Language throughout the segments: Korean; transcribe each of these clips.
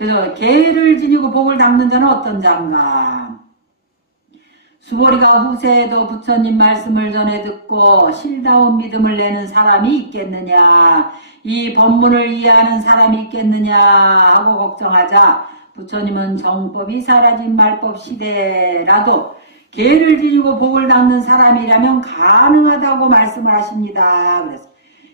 그래서 계를 지니고 복을 닦는 자는 어떤 자인가? 수보리가 후세에도 부처님 말씀을 전해 듣고 실다운 믿음을 내는 사람이 있겠느냐, 이 법문을 이해하는 사람이 있겠느냐 하고 걱정하자 부처님은 정법이 사라진 말법 시대라도 계를 지니고 복을 닦는 사람이라면 가능하다고 말씀을 하십니다. 그래서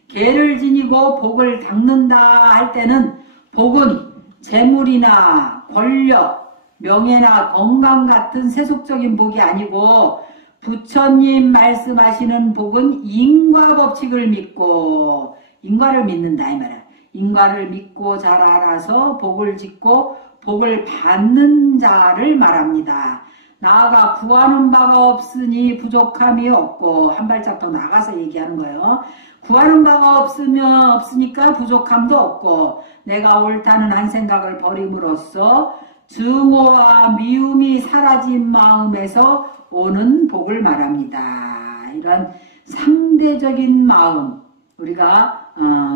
계를 지니고 복을 닦는다 할 때는 복은 재물이나 권력, 명예나 건강 같은 세속적인 복이 아니고 부처님 말씀하시는 복은 인과 법칙을 믿고, 인과를 믿는다 이 말이야. 인과를 믿고 잘 알아서 복을 짓고 복을 받는 자를 말합니다. 나아가 구하는 바가 없으니 부족함이 없고, 한 발짝 더 나가서 얘기하는 거예요. 구하는 바가 없으니까 부족함도 없고, 내가 옳다는 한 생각을 버림으로써 증오와 미움이 사라진 마음에서 오는 복을 말합니다. 이런 상대적인 마음, 우리가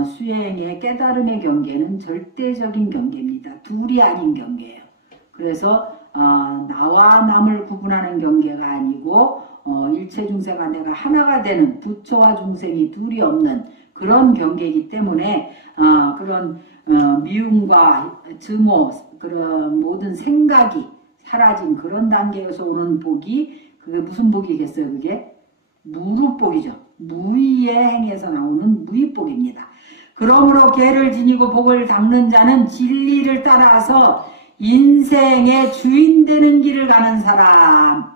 수행의 깨달음의 경계는 절대적인 경계입니다. 둘이 아닌 경계예요. 그래서 나와 남을 구분하는 경계가 아니고 일체 중생과 내가 하나가 되는, 부처와 중생이 둘이 없는 그런 경계이기 때문에 그런 미움과 증오, 그런 모든 생각이 사라진 그런 단계에서 오는 복이, 그게 무슨 복이겠어요? 그게 무루복이죠. 무의의 행에서 나오는 무의복입니다. 그러므로 계를 지니고 복을 닦는 자는 진리를 따라서 인생의 주인 되는 길을 가는 사람.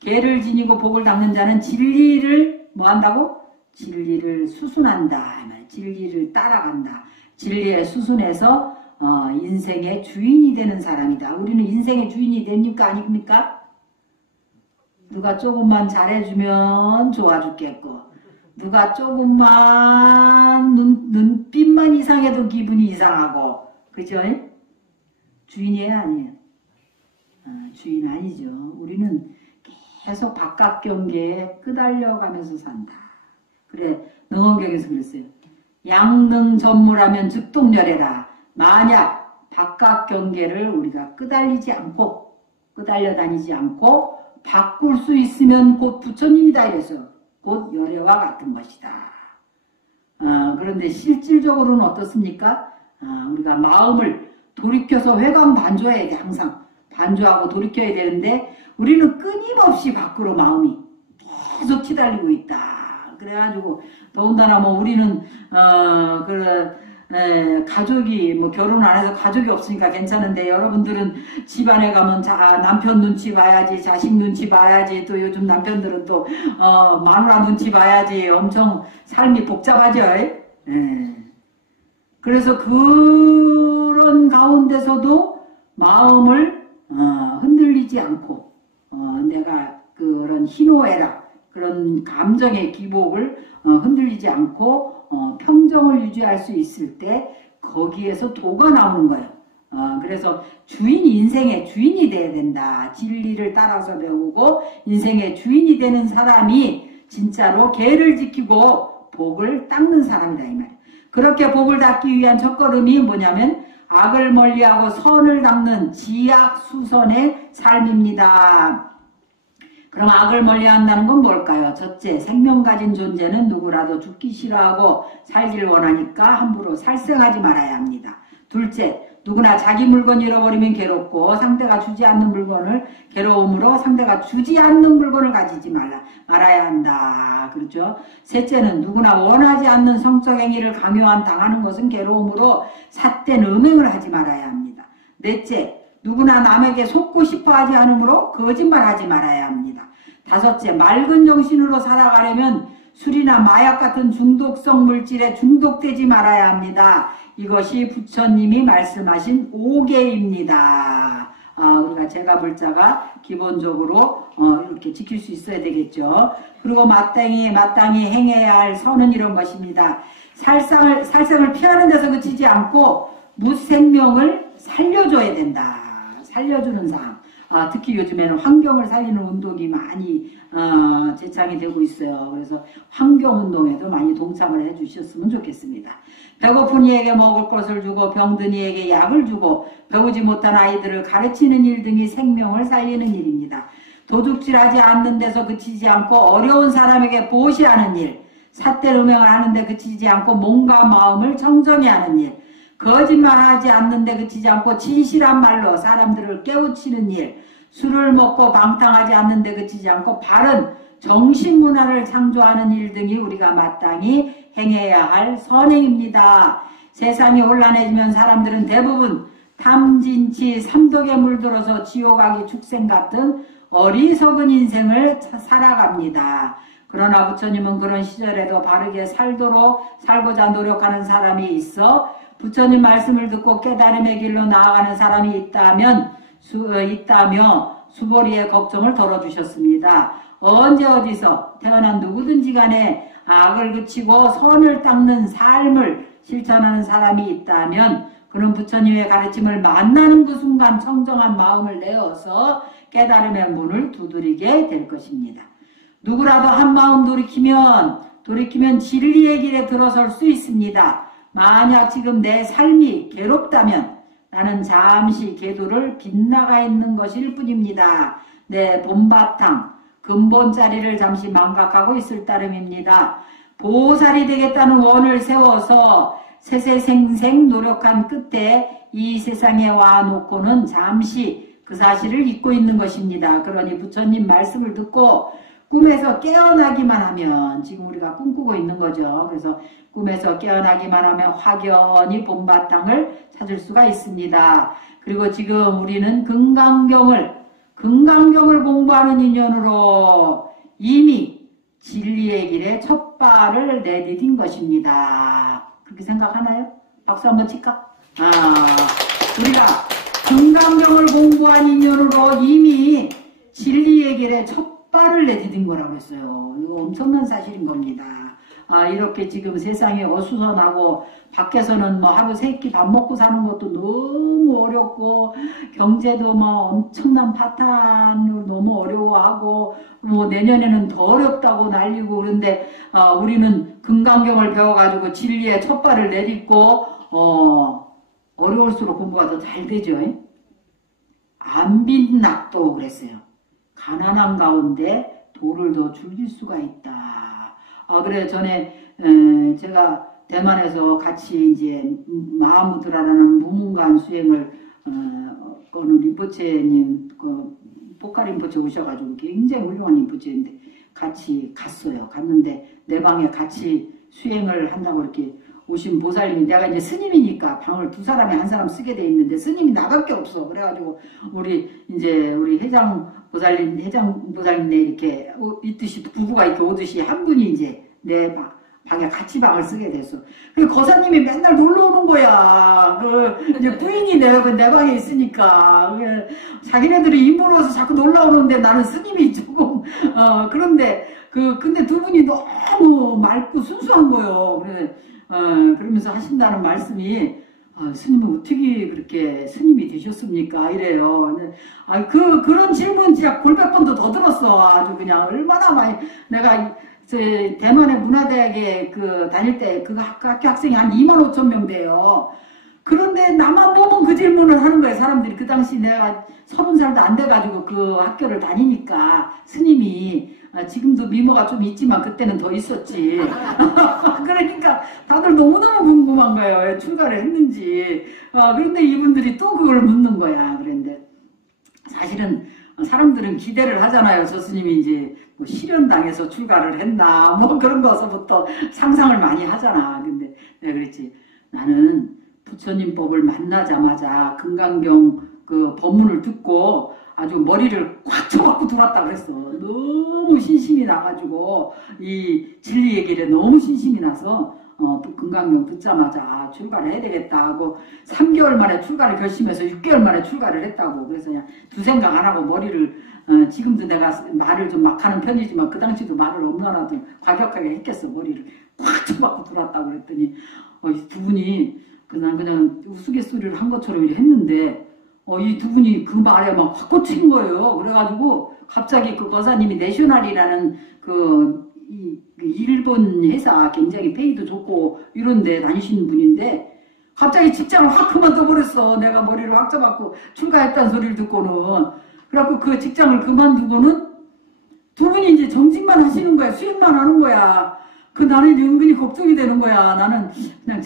계를 지니고 복을 닦는 자는 진리를 뭐 한다고? 진리를 수순한다. 진리를 따라간다. 진리에 수순해서 인생의 주인이 되는 사람이다. 우리는 인생의 주인이 됩니까? 아닙니까? 누가 조금만 잘해주면 좋아 죽겠고, 누가 조금만 눈빛만 이상해도 기분이 이상하고, 그죠? 주인이에요? 아니에요? 주인 아니죠. 우리는 계속 바깥 경계에 끄달려가면서 산다. 그래, 능언경에서 그랬어요. 양능 전무라면 즉동열애라. 만약 바깥 경계를 우리가 끄달리지 않고, 끄달려 다니지 않고 바꿀 수 있으면 곧 부처님이다 이래서 곧 열애와 같은 것이다. 그런데 실질적으로는 어떻습니까? 우리가 마음을 돌이켜서 회감 반조해야 돼. 항상 반조하고 돌이켜야 되는데 우리는 끊임없이 밖으로 마음이 계속 튀달리고 있다. 그래가지고 더군다나 뭐 우리는 가족이 뭐 결혼 안 해서 가족이 없으니까 괜찮은데, 여러분들은 집안에 가면 남편 눈치 봐야지, 자식 눈치 봐야지, 또 요즘 남편들은 또 마누라 눈치 봐야지, 엄청 삶이 복잡하죠. 그래서 그런 가운데서도 마음을 흔들리지 않고 내가 그런 희노애락, 그런 감정의 기복을 흔들리지 않고 평정을 유지할 수 있을 때 거기에서 도가 나오는 거예요. 그래서 인생의 주인이 돼야 된다. 진리를 따라서 배우고 인생의 주인이 되는 사람이 진짜로 계를 지키고 복을 닦는 사람이다 이 말이에요. 그렇게 복을 닦기 위한 첫걸음이 뭐냐면 악을 멀리하고 선을 닦는 지약수선의 삶입니다. 그럼 악을 멀리한다는 건 뭘까요? 첫째, 생명 가진 존재는 누구라도 죽기 싫어하고 살기를 원하니까 함부로 살생하지 말아야 합니다. 둘째, 누구나 자기 물건 잃어버리면 괴롭고 상대가 주지 않는 물건을 괴로움으로 상대가 주지 않는 물건을 가지지 말아야 한다. 그렇죠? 셋째는 누구나 원하지 않는 성적 행위를 강요한 당하는 것은 괴로움으로 삿된 음행을 하지 말아야 합니다. 넷째, 누구나 남에게 속고 싶어 하지 않으므로 거짓말하지 말아야 합니다. 다섯째, 맑은 정신으로 살아가려면 술이나 마약 같은 중독성 물질에 중독되지 말아야 합니다. 이것이 부처님이 말씀하신 5계입니다. 우리가 제가불자가 기본적으로 이렇게 지킬 수 있어야 되겠죠. 그리고 마땅히 행해야 할 선은 이런 것입니다. 살생을 피하는 데서 그치지 않고 무생명을 살려줘야 된다. 살려주는 삶. 특히 요즘에는 환경을 살리는 운동이 많이 제창이 되고 있어요. 그래서 환경운동에도 많이 동참을 해주셨으면 좋겠습니다. 배고픈 이에게 먹을 것을 주고 병든 이에게 약을 주고 배우지 못한 아이들을 가르치는 일 등이 생명을 살리는 일입니다. 도둑질하지 않는 데서 그치지 않고 어려운 사람에게 보시하는 일, 삿대 음행을 하는데 그치지 않고 몸과 마음을 청정히 하는 일, 거짓말하지 않는데 그치지 않고 진실한 말로 사람들을 깨우치는 일, 술을 먹고 방탕하지 않는데 그치지 않고 바른 정신문화를 창조하는 일 등이 우리가 마땅히 행해야 할 선행입니다. 세상이 혼란해지면 사람들은 대부분 탐진치 삼독에 물들어서 지옥하기 축생 같은 어리석은 인생을 살아갑니다. 그러나 부처님은 그런 시절에도 바르게 살고자 노력하는 사람이 있어 부처님 말씀을 듣고 깨달음의 길로 나아가는 사람이 있다며 수보리의 걱정을 덜어주셨습니다. 언제 어디서 태어난 누구든지 간에 악을 그치고 선을 닦는 삶을 실천하는 사람이 있다면 그는 부처님의 가르침을 만나는 그 순간 청정한 마음을 내어서 깨달음의 문을 두드리게 될 것입니다. 누구라도 한 마음 돌이키면 진리의 길에 들어설 수 있습니다. 만약 지금 내 삶이 괴롭다면 나는 잠시 궤도를 빗나가 있는 것일 뿐입니다. 내 본바탕, 근본 자리를 잠시 망각하고 있을 따름입니다. 보살이 되겠다는 원을 세워서 세세생생 노력한 끝에 이 세상에 와놓고는 잠시 그 사실을 잊고 있는 것입니다. 그러니 부처님 말씀을 듣고 꿈에서 깨어나기만 하면 지금 우리가 꿈꾸고 있는 거죠. 그래서 꿈에서 깨어나기만 하면 확연히 본바탕을 찾을 수가 있습니다. 그리고 지금 우리는 금강경을 공부하는 인연으로 이미 진리의 길에 첫 발을 내디딘 것입니다. 그렇게 생각하나요? 박수 한번 칠까? 우리가 금강경을 공부한 인연으로 이미 진리의 길에 첫 발을 내디딘 거라고 그랬어요. 이거 엄청난 사실인 겁니다. 이렇게 지금 세상이 어수선하고 밖에서는 뭐 하루 세 끼 밥 먹고 사는 것도 너무 어렵고 경제도 뭐 엄청난 파탄으로 너무 어려워하고 뭐 내년에는 더 어렵다고 난리고 그런데 우리는 금강경을 배워가지고 진리의 첫 발을 내딛고 어려울수록 공부가 더 잘 되죠. 안빈낙도 그랬어요. 가난한 가운데 도를 더 줄일 수가 있다. 그래 전에 제가 대만에서 같이 이제 마하무드라라는 무문관 수행을 어느 림포체님 포카 림포체 오셔가지고 굉장히 훌륭한 림포체인데 같이 갔어요. 갔는데 내 방에 같이 수행을 한다고 이렇게 오신 보살님이 내가 이제 스님이니까 방을 두 사람에 한 사람 쓰게 돼 있는데 스님이 나밖에 없어. 그래가지고 우리 회장 보살님네 이렇게 있듯이 부부가 이렇게 오듯이 한 분이 이제 내 방에 같이 방을 쓰게 됐어. 그 거사님이 맨날 놀러 오는 거야. 이제 부인이 내 방에 있으니까. 자기네들이 입으로서 자꾸 놀러 오는데 나는 스님이 조금, 그런데, 근데 두 분이 너무 맑고 순수한 거예요. 그러면서 하신다는 말씀이, 스님은 어떻게 그렇게 스님이 되셨습니까? 이래요. 그런 질문 진짜 골백 번도 더 들었어. 아주 그냥 얼마나 많이, 내가, 대만의 문화대학에 다닐 때 그 학교 학생이 한 25,000명 돼요. 그런데 나만 보면 그 질문을 하는 거예요. 사람들이 그 당시 내가 30살도 안 돼가지고 그 학교를 다니니까 스님이 지금도 미모가 좀 있지만 그때는 더 있었지. 그러니까 다들 너무너무 궁금한 거예요. 왜 출가를 했는지. 그런데 이분들이 또 그걸 묻는 거야. 그런데 사실은 사람들은 기대를 하잖아요. 저 스님이 이제 뭐 실현당해서 출가를 했나 뭐 그런 거서부터 상상을 많이 하잖아. 근데 내가 그랬지. 나는 부처님 법을 만나자마자 금강경 그 법문을 듣고 아주 머리를 꽉 쳐갖고 돌았다 그랬어. 너무 신심이 나가지고 이 진리의 길에 너무 신심이 나서 금강경 듣자마자 출가를 해야 되겠다 하고 3개월 만에 출가를 결심해서 6개월 만에 출가를 했다고. 그래서 그냥 두 생각 안 하고 머리를 지금도 내가 말을 좀 막 하는 편이지만 그 당시도 말을 얼마나 좀 과격하게 했겠어. 머리를 꽉 쳐갖고 돌았다고 그랬더니 두 분이 그냥 우스갯소리를 한 것처럼 했는데 이 두 분이 그 말에 막 확 꽂힌 거예요. 그래가지고 갑자기 그 거사님이 내셔널이라는 그 일본 회사 굉장히 페이도 좋고 이런데 다니시는 분인데 갑자기 직장을 확 그만둬 버렸어. 내가 머리를 확 잡았고 출가했다는 소리를 듣고는. 그래갖고 그 직장을 그만두고는 두 분이 이제 정직만 하시는 거야. 수행만 하는 거야. 나는 은근히 걱정이 되는 거야. 나는 그냥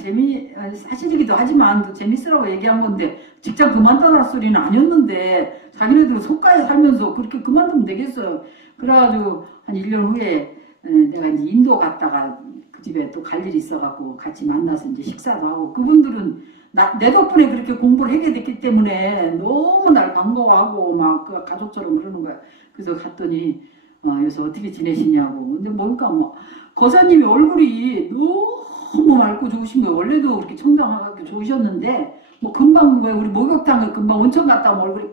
사실이기도 하지만 또 재밌으라고 얘기한 건데 직장 그만둬라 소리는 아니었는데 자기네들 속가에 살면서 그렇게 그만두면 되겠어요. 그래가지고 한 1년 후에 내가 이제 인도 갔다가 그 집에 또 갈 일이 있어갖고 같이 만나서 이제 식사도 하고 그분들은 내 덕분에 그렇게 공부를 하게 됐기 때문에 너무 날 반가워하고 막 그 가족처럼 그러는 거야. 그래서 갔더니 요새 어떻게 지내시냐고. 근데 보니까 뭐 거사님이 얼굴이 너무 맑고 좋으신 거예요. 원래도 그렇게 청정하고 좋으셨는데 뭐 금방 왜 우리 목욕탕에 금방 온천 갔다 오면 얼굴이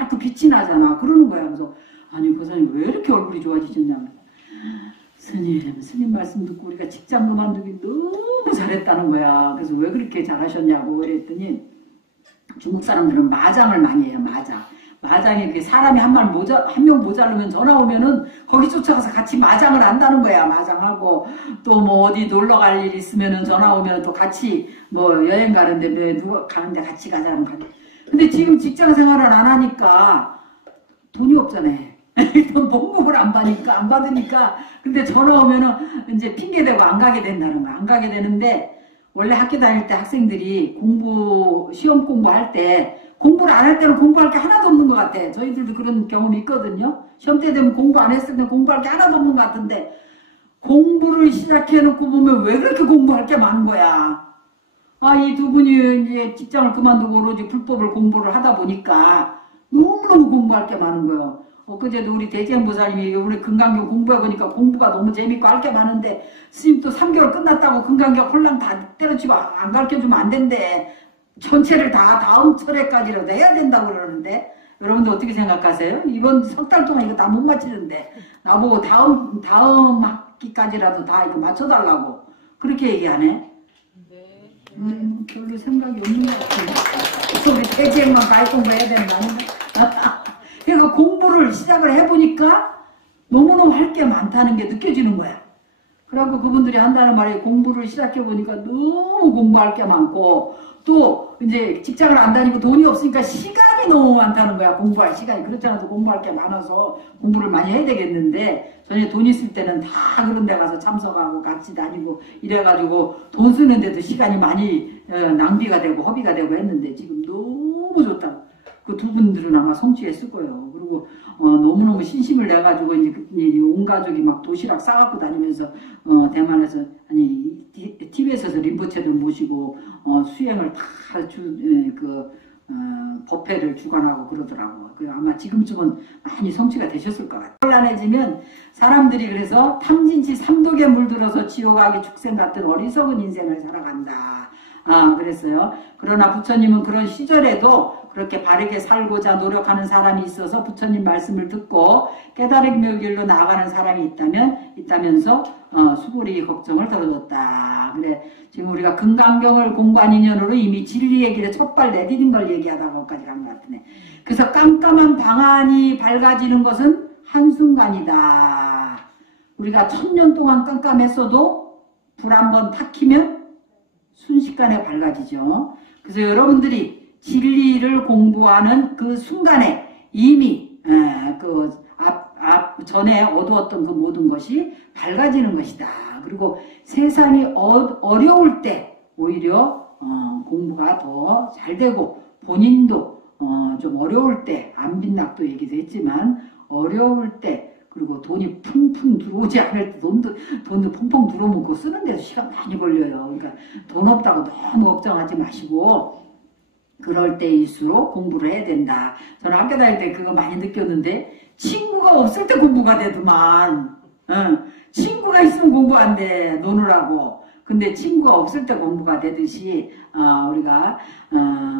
맑고 빛이 나잖아. 그러는 거야. 그래서 아니 거사님 왜 이렇게 얼굴이 좋아지셨냐면 스님 말씀 듣고 우리가 직장 그만두기 너무 잘했다는 거야. 그래서 왜 그렇게 잘하셨냐고 그랬더니 중국 사람들은 마장을 많이 해요. 마장에 사람이 한 명 모자르면 전화 오면은 거기 쫓아가서 같이 마장을 한다는 거야. 마장하고 또 뭐 어디 놀러 갈 일 있으면은 전화 오면 또 같이 뭐 여행 가는데 누가 가는데 같이 가자는 거. 근데 지금 직장 생활을 안 하니까 돈이 없잖아요. 돈 봉급을 안 받으니까 근데 전화 오면은 이제 핑계대고 안 가게 된다는 거야. 안 가게 되는데 원래 학교 다닐 때 학생들이 시험 공부할 때 공부를 안 할 때는 공부할 게 하나도 없는 것 같아. 저희들도 그런 경험이 있거든요. 시험 때 되면 공부 안 했을 때 공부할 게 하나도 없는 것 같은데 공부를 시작해놓고 보면 왜 그렇게 공부할 게 많은 거야. 이 두 분이 이제 직장을 그만두고 오로지 불법을 공부를 하다 보니까 너무너무 공부할 게 많은 거예요. 엊그제도 우리 대지행보살님이 우리 금강경 공부해보니까 공부가 너무 재밌고 할 게 많은데 스님 또 3개월 끝났다고 금강경 홀랑 다 때려치고 안 가르쳐주면 안 된대. 전체를 다 다음 철회까지라도 해야 된다고 그러는데 여러분들 어떻게 생각하세요? 이번 석 달 동안 이거 다 못 맞히는데 나보고 다음 학기까지라도 다 이거 맞춰달라고 그렇게 얘기하네. 별로 생각이 없는 것 같아요. 우리 대지행만 가입 공부해야 되는 거 아닌가? 그래서 공부를 시작을 해보니까 너무너무 할 게 많다는 게 느껴지는 거야. 그래갖고 그분들이 한다는 말이 공부를 시작해보니까 너무 공부할 게 많고 또 이제 직장을 안 다니고 돈이 없으니까 시간이 너무 많다는 거야. 공부할 시간이. 그렇지 않아도 공부할 게 많아서 공부를 많이 해야 되겠는데 전에 돈 있을 때는 다 그런 데 가서 참석하고 같이 다니고 이래가지고 돈 쓰는데도 시간이 많이 낭비가 되고 허비가 되고 했는데 지금 너무 좋다. 그 두 분들은 아마 성취했을 거예요. 그리고 너무너무 신심을 내가지고 이제 온 가족이 막 도시락 싸갖고 다니면서 대만에서 TV에서 림보체들 모시고 수행을 다 법회를 주관하고 그러더라고. 아마 지금쯤은 많이 성취가 되셨을 것 같아요. 혼란해지면 사람들이 그래서 탐진치 삼독에 물들어서 지옥하기 축생 같은 어리석은 인생을 살아간다. 그랬어요. 그러나 부처님은 그런 시절에도 그렇게 바르게 살고자 노력하는 사람이 있어서 부처님 말씀을 듣고 깨달음의 길로 나아가는 사람이 있다면서 수고리 걱정을 덜어줬다. 그래 지금 우리가 금강경을 공부한 인연으로 이미 진리의 길에 첫발 내디딘 걸 얘기하다가 거기까지 간 것 같으네. 그래서 깜깜한 방안이 밝아지는 것은 한순간이다. 우리가 1000년 동안 깜깜했어도 불 한번 탁 켜면 순식간에 밝아지죠. 그래서 여러분들이 진리를 공부하는 그 순간에 이미 전에 어두웠던 그 모든 것이 밝아지는 것이다. 그리고 세상이 어려울 때 오히려 공부가 더 잘 되고 본인도 좀 어려울 때 안빈낙도 얘기도 했지만 어려울 때 그리고 돈이 풍풍 들어오지 않을 때 돈도 펑펑 들어먹고 쓰는 데서 시간 많이 걸려요. 그러니까 돈 없다고 너무 걱정하지 마시고 그럴 때일수록 공부를 해야 된다. 저는 학교 다닐 때 그거 많이 느꼈는데 친구가 없을 때 공부가 되더만. 친구가 있으면 공부 안 돼. 노느라고. 근데 친구가 없을 때 공부가 되듯이 우리가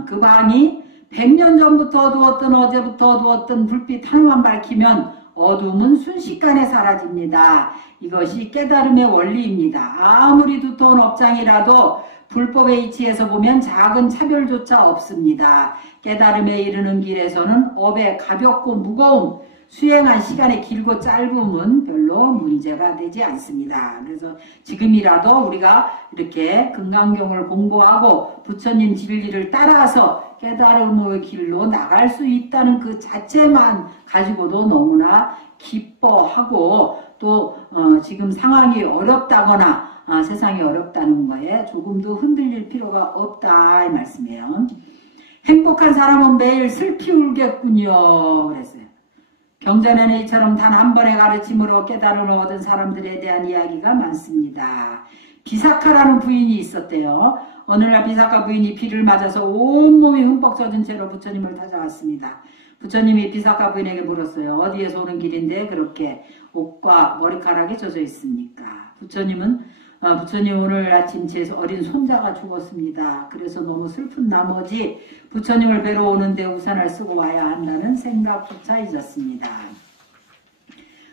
그 방이 100년 전부터 어두웠던 어제부터 어두웠던 불빛 하나만 밝히면 어둠은 순식간에 사라집니다. 이것이 깨달음의 원리입니다. 아무리 두터운 업장이라도 불법의 이치에서 보면 작은 차별조차 없습니다. 깨달음에 이르는 길에서는 업의 가볍고 무거움, 수행한 시간의 길고 짧음은 별로 문제가 되지 않습니다. 그래서 지금이라도 우리가 이렇게 금강경을 공부하고 부처님 진리를 따라서 깨달음의 길로 나갈 수 있다는 그 자체만 가지고도 너무나 기뻐하고 또 지금 상황이 어렵다거나 세상이 어렵다는 거에 조금도 흔들릴 필요가 없다 이 말씀이에요. 행복한 사람은 매일 슬피 울겠군요. 그랬어요. 경전에는 이처럼 단 한 번의 가르침으로 깨달음을 얻은 사람들에 대한 이야기가 많습니다. 비사카라는 부인이 있었대요. 어느 날 비사카 부인이 비를 맞아서 온몸이 흠뻑 젖은 채로 부처님을 찾아왔습니다. 부처님이 비사카 부인에게 물었어요. 어디에서 오는 길인데 그렇게 옷과 머리카락이 젖어 있습니까? 부처님 오늘 아침 제 어린 손자가 죽었습니다. 그래서 너무 슬픈 나머지 부처님을 뵈러 오는데 우산을 쓰고 와야 한다는 생각조차 잊었습니다.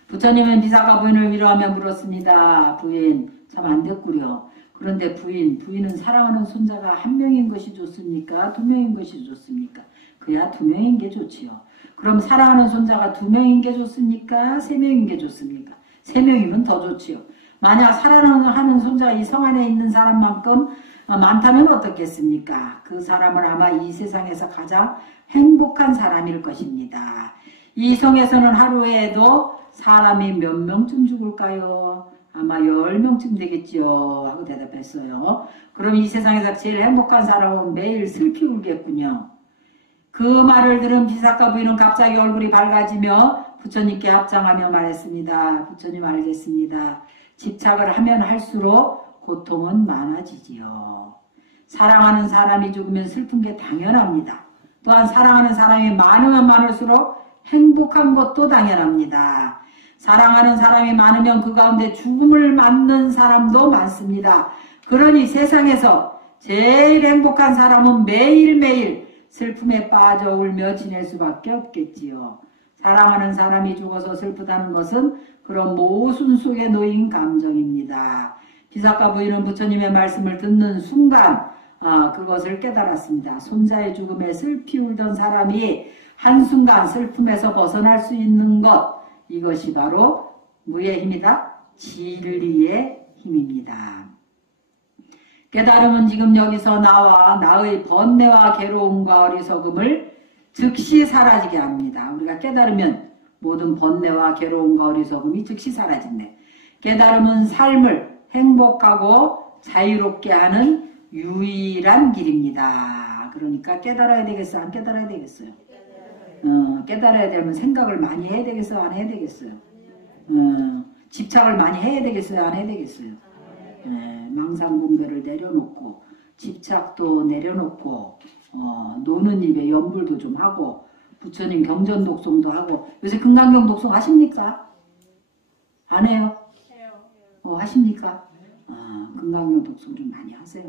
부처님은 비사카 부인을 위로하며 물었습니다. 부인, 참 안 됐구려. 그런데 부인은 사랑하는 손자가 한 명인 것이 좋습니까? 두 명인 것이 좋습니까? 그야 두 명인 게 좋지요. 그럼 사랑하는 손자가 두 명인 게 좋습니까? 세 명인 게 좋습니까? 세 명이면 더 좋지요. 만약 사랑하는 손자가 이 성 안에 있는 사람만큼 많다면 어떻겠습니까? 그 사람은 아마 이 세상에서 가장 행복한 사람일 것입니다. 이 성에서는 하루에도 사람이 몇 명쯤 죽을까요? 아마 10명쯤 되겠지요. 하고 대답했어요. 그럼 이 세상에서 제일 행복한 사람은 매일 슬피 울겠군요. 그 말을 들은 비사카 부인은 갑자기 얼굴이 밝아지며 부처님께 합장하며 말했습니다. 부처님 알겠습니다. 집착을 하면 할수록 고통은 많아지지요. 사랑하는 사람이 죽으면 슬픈 게 당연합니다. 또한 사랑하는 사람이 많으면 많을수록 행복한 것도 당연합니다. 사랑하는 사람이 많으면 그 가운데 죽음을 맞는 사람도 많습니다. 그러니 세상에서 제일 행복한 사람은 매일매일 슬픔에 빠져 울며 지낼 수밖에 없겠지요. 사랑하는 사람이 죽어서 슬프다는 것은 그런 모순 속에 놓인 감정입니다. 비사카 부인은 부처님의 말씀을 듣는 순간 그것을 깨달았습니다. 손자의 죽음에 슬피 울던 사람이 한순간 슬픔에서 벗어날 수 있는 것, 이것이 바로 무의 힘이다? 진리의 힘입니다. 깨달음은 지금 여기서 나와 나의 번뇌와 괴로움과 어리석음을 즉시 사라지게 합니다. 우리가 깨달으면 모든 번뇌와 괴로움과 어리석음이 즉시 사라진대. 깨달음은 삶을 행복하고 자유롭게 하는 유일한 길입니다. 그러니까 깨달아야 되겠어요? 안 깨달아야 되겠어요? 깨달아야 되면 생각을 많이 해야 되겠어요? 안 해야 되겠어요? 집착을 많이 해야 되겠어요? 안 해야 되겠어요? 망상분별을 내려놓고 집착도 내려놓고 노는 입에 염불도 좀 하고 부처님 경전 독송도 하고. 요새 금강경 독송 하십니까? 안 해요? 하십니까? 금강경 독송 좀 많이 하세요.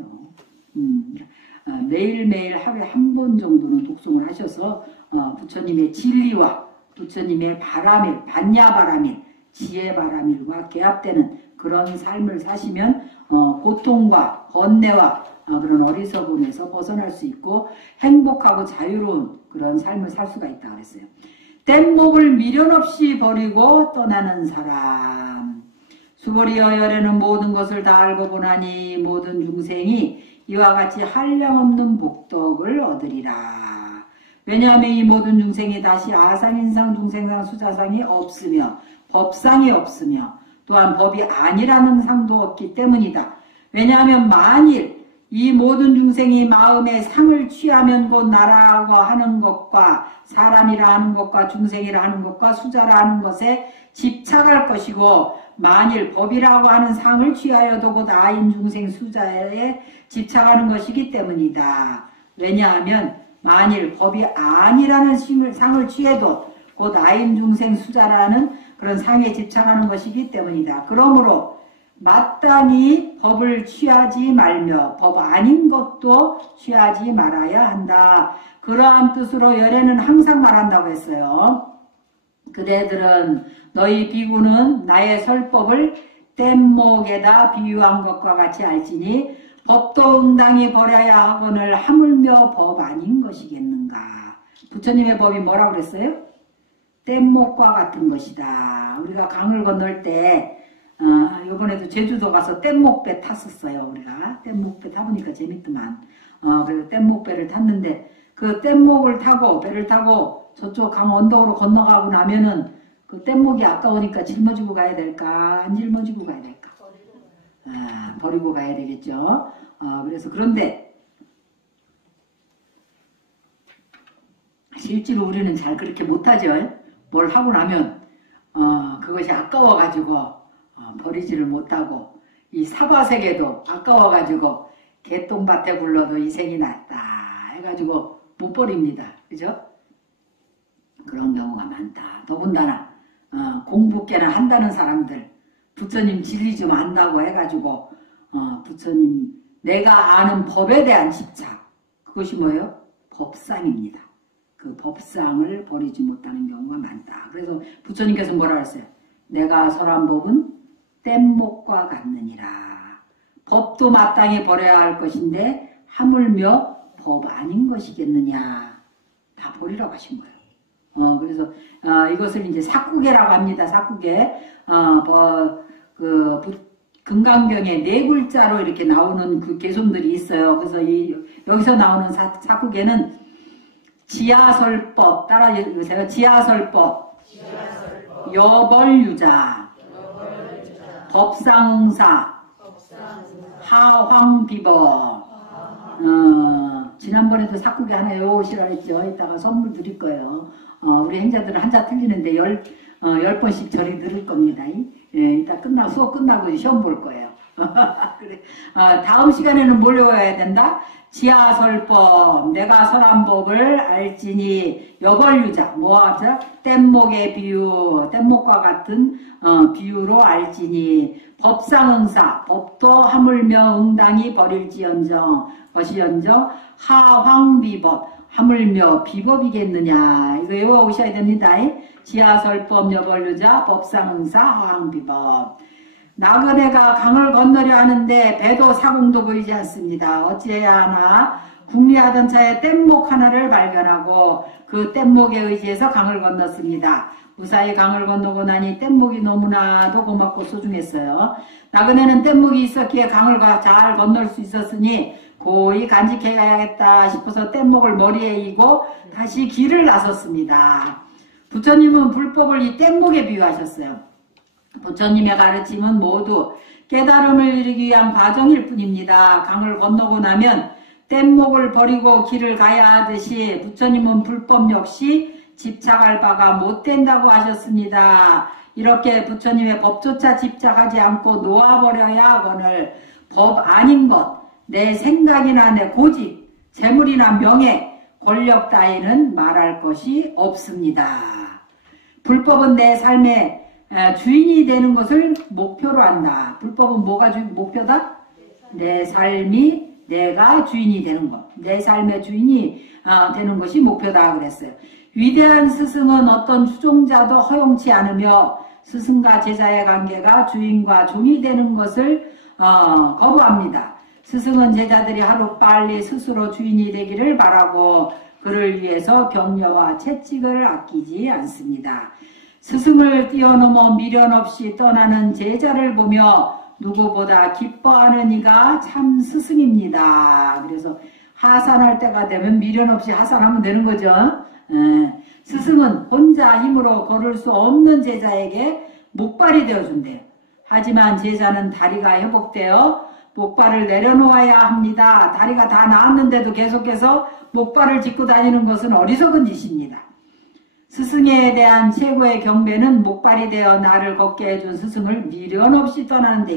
매일매일 하루에 한 번 정도는 독송을 하셔서 부처님의 진리와 부처님의 바라밀, 반야바라밀, 지혜바라밀과 개합되는 그런 삶을 사시면 고통과 번뇌와 그런 어리석음에서 벗어날 수 있고 행복하고 자유로운 그런 삶을 살 수가 있다 그랬어요. 뗏목을 미련 없이 버리고 떠나는 사람. 수보리여 열에는 모든 것을 다 알고 보나니 모든 중생이 이와 같이 한량없는 복덕을 얻으리라. 왜냐하면 이 모든 중생이 다시 아상인상, 중생상, 수자상이 없으며 법상이 없으며 또한 법이 아니라는 상도 없기 때문이다. 왜냐하면 만일 이 모든 중생이 마음의 상을 취하면 곧 나라고 하는 것과 사람이라 하는 것과 중생이라 하는 것과 수자라 하는 것에 집착할 것이고 만일 법이라고 하는 상을 취하여도 곧 아인 중생 수자에 집착하는 것이기 때문이다. 왜냐하면 만일 법이 아니라는 상을 취해도 곧 아인 중생 수자라는 그런 상에 집착하는 것이기 때문이다. 그러므로 마땅히 법을 취하지 말며 법 아닌 것도 취하지 말아야 한다. 그러한 뜻으로 열애는 항상 말한다고 했어요. 그대들은 너희 비구는 나의 설법을 뗏목에다 비유한 것과 같이 알지니 법도 응당히 버려야 하거늘 하물며 법 아닌 것이겠는가. 부처님의 법이 뭐라고 그랬어요? 뗏목과 같은 것이다. 우리가 강을 건널 때 이번에도 제주도 가서 뗏목배 탔었어요. 우리가 뗏목배 타보니까 재밌더만. 그래서 뗏목배를 탔는데 그 뗏목을 타고 배를 타고 저쪽 강 언덕으로 건너가고 나면은 그 뗏목이 아까우니까 짊어지고 가야 될까 안 짊어지고 가야 될까? 버리고 가야 되겠죠. 그래서 그런데 실제로 우리는 잘 그렇게 못하죠. 뭘 하고 나면 그것이 아까워가지고 버리지를 못하고 이 사바세계도 아까워가지고 개똥밭에 굴러도 이생이 낫다 해가지고 못 버립니다. 그죠? 그런 경우가 많다. 더군다나 공부께나 한다는 사람들 부처님 진리 좀 안다고 해가지고 부처님 내가 아는 법에 대한 집착 그것이 뭐예요? 법상입니다. 그 법상을 버리지 못하는 경우가 많다. 그래서 부처님께서 뭐라 했어요? 내가 설한 법은 뗏목과 같느니라. 법도 마땅히 버려야 할 것인데 하물며 법 아닌 것이겠느냐. 다 버리라고 하신 거예요. 그래서 이것을 이제 사쿠계라고 합니다. 사쿠계. 금강경에 네 글자로 이렇게 나오는 그 개손들이 있어요. 그래서 여기서 나오는 사쿠계는 지하설법, 따라 읽으세요. 지하설법, 여벌유자, 법상응사, 하황비법. 지난번에도 사쿠계 하나 외우시라 했죠. 이따가 선물 드릴 거예요. 우리 행자들은 한자 틀리는데 10번씩 절이 들을 겁니다. 이따 수업 끝나고 시험 볼 거예요. 그래. 다음 시간에는 뭘 외워야 된다? 지하설법, 내가 설한 법을 알지니, 여벌유자, 뭐하죠? 뗏목의 비유, 뗏목과 같은 비유로 알지니, 법상응사, 법도 하물며 응당히 버릴지언정, 것이언정, 하황비법, 하물며 비법이겠느냐. 이거 외워오셔야 됩니다. 지하설법, 여벌유자, 법상응사, 하황비법. 나그네가 강을 건너려 하는데 배도 사공도 보이지 않습니다. 어찌해야 하나? 궁리하던 차에 뗏목 하나를 발견하고 그 뗏목에 의지해서 강을 건넜습니다. 무사히 강을 건너고 나니 뗏목이 너무나도 고맙고 소중했어요. 나그네는 뗏목이 있었기에 강을 잘 건널 수 있었으니 고이 간직해 가야겠다 싶어서 뗏목을 머리에 이고 다시 길을 나섰습니다. 부처님은 불법을 이 뗏목에 비유하셨어요. 부처님의 가르침은 모두 깨달음을 이루기 위한 과정일 뿐입니다. 강을 건너고 나면 뗏목을 버리고 길을 가야 하듯이 부처님은 불법 역시 집착할 바가 못 된다고 하셨습니다. 이렇게 부처님의 법조차 집착하지 않고 놓아버려야 하거늘 법 아닌 것, 내 생각이나 내 고집, 재물이나 명예, 권력 따위는 말할 것이 없습니다. 불법은 내 삶의 주인이 되는 것을 목표로 한다. 불법은 뭐가 목표다? 내 삶이 내가 주인이 되는 것. 내 삶의 주인이 되는 것이 목표다 그랬어요. 위대한 스승은 어떤 추종자도 허용치 않으며 스승과 제자의 관계가 주인과 종이 되는 것을 거부합니다. 스승은 제자들이 하루빨리 스스로 주인이 되기를 바라고 그를 위해서 격려와 채찍을 아끼지 않습니다. 스승을 뛰어넘어 미련 없이 떠나는 제자를 보며 누구보다 기뻐하는 이가 참 스승입니다. 그래서 하산할 때가 되면 미련 없이 하산하면 되는 거죠. 스승은 혼자 힘으로 걸을 수 없는 제자에게 목발이 되어준대요. 하지만 제자는 다리가 회복되어 목발을 내려놓아야 합니다. 다리가 다 나았는데도 계속해서 목발을 짚고 다니는 것은 어리석은 짓입니다. 스승에 대한 최고의 경배는 목발이 되어 나를 걷게 해준 스승을 미련 없이 떠나는 데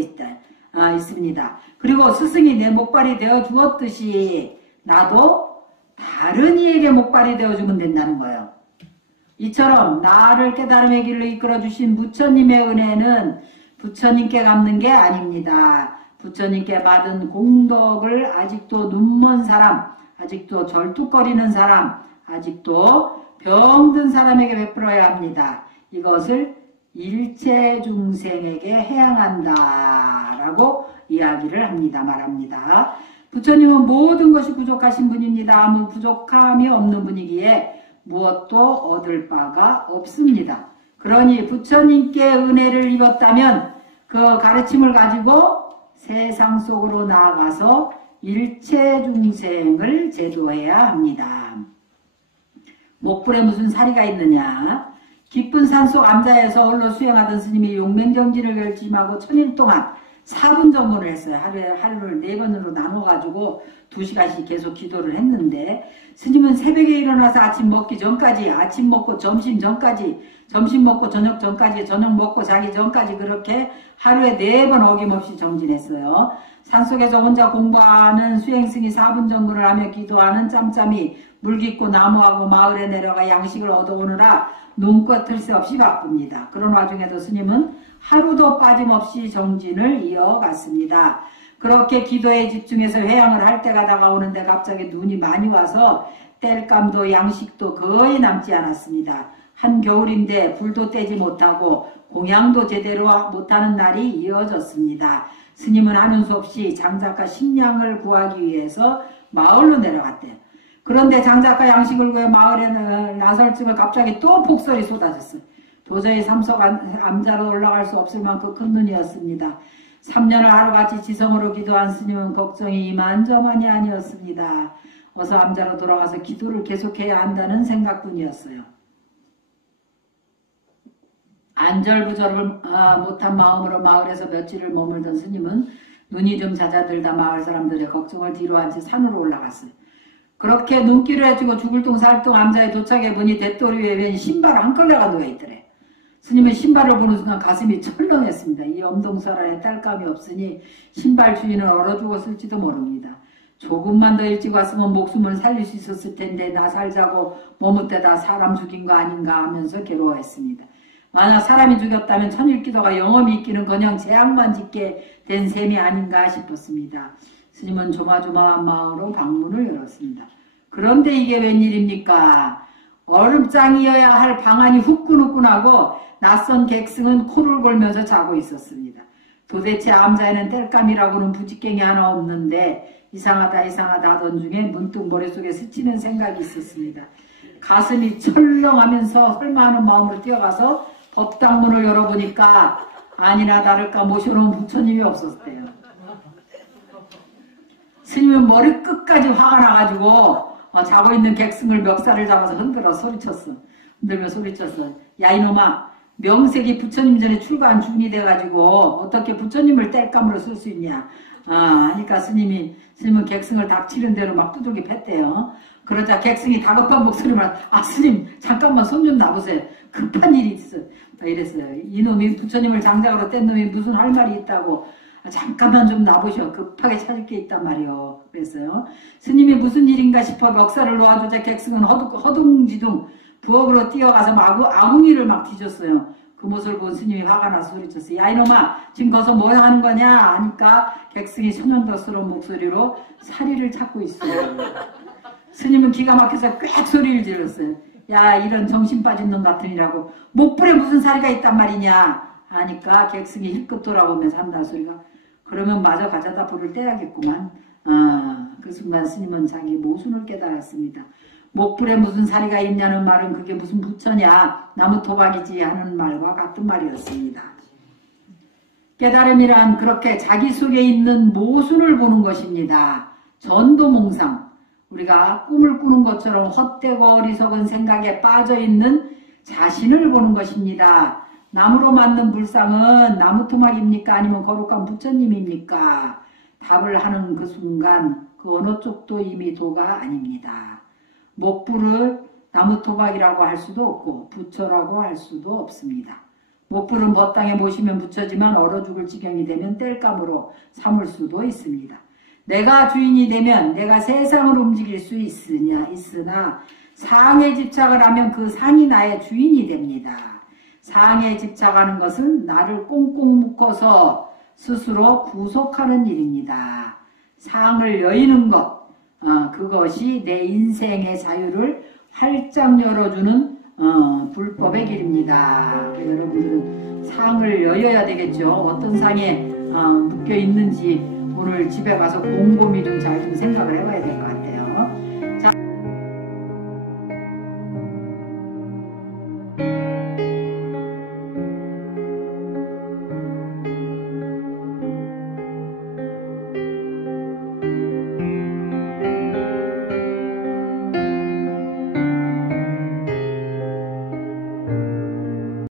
있습니다. 그리고 스승이 내 목발이 되어 주었듯이 나도 다른 이에게 목발이 되어주면 된다는 거예요. 이처럼 나를 깨달음의 길로 이끌어 주신 부처님의 은혜는 부처님께 갚는 게 아닙니다. 부처님께 받은 공덕을 아직도 눈먼 사람, 아직도 절뚝거리는 사람, 아직도 병든 사람에게 베풀어야 합니다. 이것을 일체 중생에게 해양한다 라고 이야기를 합니다. 말합니다. 부처님은 모든 것이 부족하신 분입니다. 아무 부족함이 없는 분이기에 무엇도 얻을 바가 없습니다. 그러니 부처님께 은혜를 입었다면 그 가르침을 가지고 세상 속으로 나아가서 일체 중생을 제도해야 합니다. 목불에 무슨 사리가 있느냐? 깊은 산속 암자에서 홀로 수행하던 스님이 용맹정진을 결심하고 천일 동안 4분 정문을 했어요. 하루를 4번으로 나눠가지고 2시간씩 계속 기도를 했는데 스님은 새벽에 일어나서 아침 먹기 전까지, 아침 먹고 점심 전까지, 점심 먹고 저녁 전까지, 저녁 먹고 자기 전까지 그렇게 하루에 4번 어김없이 정진했어요. 산속에서 혼자 공부하는 수행승이 4분 정문을 하며 기도하는 짬짬이 물 깊고 나무하고 마을에 내려가 양식을 얻어오느라 눈껏 들 새 없이 바쁩니다. 그런 와중에도 스님은 하루도 빠짐없이 정진을 이어갔습니다. 그렇게 기도에 집중해서 회양을 할 때가 다가오는데 갑자기 눈이 많이 와서 땔감도 양식도 거의 남지 않았습니다. 한겨울인데 불도 떼지 못하고 공양도 제대로 못하는 날이 이어졌습니다. 스님은 하는 수 없이 장작과 식량을 구하기 위해서 마을로 내려갔대요. 그런데 장작과 양식을 구해 마을에 나설 쯤에 갑자기 또 폭설이 쏟아졌어요. 도저히 삼석 암자로 올라갈 수 없을 만큼 큰 눈이었습니다. 3년을 하루같이 지성으로 기도한 스님은 걱정이 이만저만이 아니었습니다. 어서 암자로 돌아가서 기도를 계속해야 한다는 생각뿐이었어요. 안절부절을 못한 마음으로 마을에서 며칠을 머물던 스님은 눈이 좀 잦아들다 마을 사람들의 걱정을 뒤로한 채 산으로 올라갔어요. 그렇게 눈길을 해주고 죽을 둥 살 둥 암자에 도착해 보니 대토리 위에 웬 신발 한 컬레가 누워있더래. 스님은 신발을 보는 순간 가슴이 철렁했습니다. 이 엄동설안에 딸감이 없으니 신발 주인은 얼어 죽었을지도 모릅니다. 조금만 더 일찍 왔으면 목숨을 살릴 수 있었을 텐데 나 살자고 머뭇대다 사람 죽인 거 아닌가 하면서 괴로워했습니다. 만약 사람이 죽였다면 천일기도가 영험히 있기는커녕 재앙만 짓게 된 셈이 아닌가 싶었습니다. 스님은 조마조마한 마음으로 방문을 열었습니다. 그런데 이게 웬일입니까? 얼음장이어야 할 방안이 후끈후끈하고 낯선 객승은 코를 골면서 자고 있었습니다. 도대체 암자에는 땔감이라고는 부직갱이 하나 없는데 이상하다 하던 중에 문득 머릿속에 스치는 생각이 있었습니다. 가슴이 철렁하면서 설마 하는 마음으로 뛰어가서 법당문을 열어보니까 아니나 다를까 모셔놓은 부처님이 없었대요. 스님은 머리 끝까지 화가 나가지고 자고 있는 객승을 멱살을 잡아서 흔들어 소리쳤어. 흔들며 소리쳤어. 야 이놈아, 명색이 부처님 전에 출가한 중이 돼가지고 어떻게 부처님을 땔감으로 쓸 수 있냐. 하니까 스님은 객승을 닥치는 대로 막 두들겨 팼대요. 그러자 객승이 다급한 목소리로 스님 잠깐만 손 좀 놔보세요. 급한 일이 있어. 이랬어요. 이놈이 부처님을 장작으로 뗀 놈이 무슨 할 말이 있다고. 잠깐만 좀 놔보셔. 급하게 찾을 게 있단 말이요. 그랬어요. 스님이 무슨 일인가 싶어 멱살을 놓아주자 객승은 허둥지둥 부엌으로 뛰어가서 아궁이를 막 뒤졌어요. 그 모습을 본 스님이 화가 나서 소리쳤어요. 야 이놈아 지금 거기서 뭐 하는 거냐 하니까 객승이 천연덕스러운 목소리로 사리를 찾고 있어요. 스님은 기가 막혀서 꽥 소리를 질렀어요. 야 이런 정신 빠진 놈 같으니라고 목불에 무슨 사리가 있단 말이냐 하니까 객승이 힐끗 돌아오면서 한다 소리가 그러면 마저 가져다 불을 떼야겠구만. 그 순간 스님은 자기 모순을 깨달았습니다. 목불에 무슨 사리가 있냐는 말은 그게 무슨 부처냐 나무 토박이지 하는 말과 같은 말이었습니다. 깨달음이란 그렇게 자기 속에 있는 모순을 보는 것입니다. 전도몽상 우리가 꿈을 꾸는 것처럼 헛되고 어리석은 생각에 빠져있는 자신을 보는 것입니다. 나무로 만든 불상은 나무 토막입니까? 아니면 거룩한 부처님입니까? 답을 하는 그 순간 그 어느 쪽도 이미 도가 아닙니다. 목불을 나무 토막이라고 할 수도 없고 부처라고 할 수도 없습니다. 목불은 법당에 모시면 부처지만 얼어 죽을 지경이 되면 땔감으로 삼을 수도 있습니다. 내가 주인이 되면 내가 세상을 움직일 수 있으나 상에 집착을 하면 그 상이 나의 주인이 됩니다. 상에 집착하는 것은 나를 꽁꽁 묶어서 스스로 구속하는 일입니다. 상을 여의는 것, 그것이 내 인생의 자유를 활짝 열어주는 불법의 길입니다. 여러분들은 상을 여셔야 되겠죠. 어떤 상에 묶여 있는지 오늘 집에 가서 곰곰이 좀 잘 좀 생각을 해봐야 될 것 같아요.